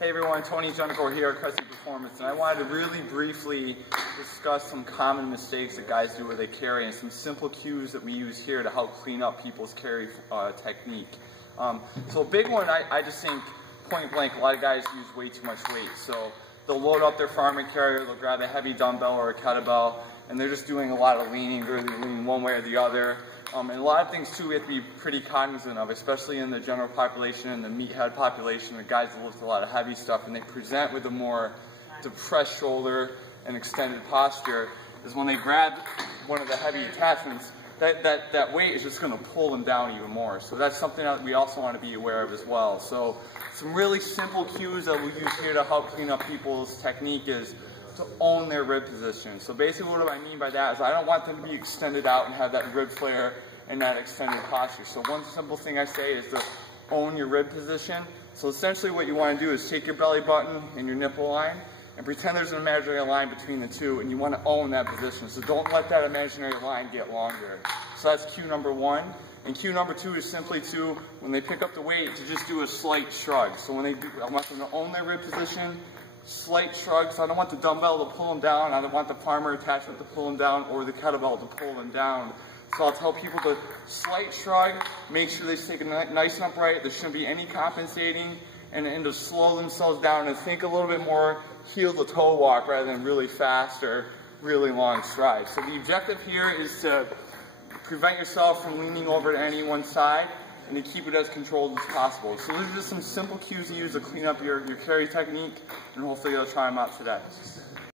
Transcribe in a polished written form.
Hey everyone, Tony Junko here at Cressy Performance, and I wanted to really briefly discuss some common mistakes that guys do where they carry and some simple cues that we use here to help clean up people's carry technique. So a big one, I just think, point blank, a lot of guys use way too much weight. So they'll load up their farmer carrier, they'll grab a heavy dumbbell or a kettlebell, and they're just doing a lot of leaning. They're leaning one way or the other. And a lot of things too we have to be pretty cognizant of, especially in the general population and the meathead population, the guys that lift a lot of heavy stuff and they present with a more depressed shoulder and extended posture, is when they grab one of the heavy attachments, that weight is just going to pull them down even more. So that's something that we also want to be aware of as well. So some really simple cues that we use here to help clean up people's technique is to own their rib position. So basically what I mean by that is I don't want them to be extended out and have that rib flare and that extended posture. So one simple thing I say is to own your rib position. So essentially what you want to do is take your belly button and your nipple line and pretend there's an imaginary line between the two, and you want to own that position. So don't let that imaginary line get longer. So that's cue number one. And cue number two is simply to, when they pick up the weight, to just do a slight shrug. So when I want them to own their rib position, slight shrug. So I don't want the dumbbell to pull them down, I don't want the farmer attachment to pull them down, or the kettlebell to pull them down. So I'll tell people to slight shrug, make sure they stay nice and upright, there shouldn't be any compensating, and to slow themselves down and think a little bit more heel to toe walk rather than really fast or really long strides. So the objective here is to prevent yourself from leaning over to any one side and to keep it as controlled as possible. So these are just some simple cues to use to clean up your carry technique, and hopefully you'll try them out today.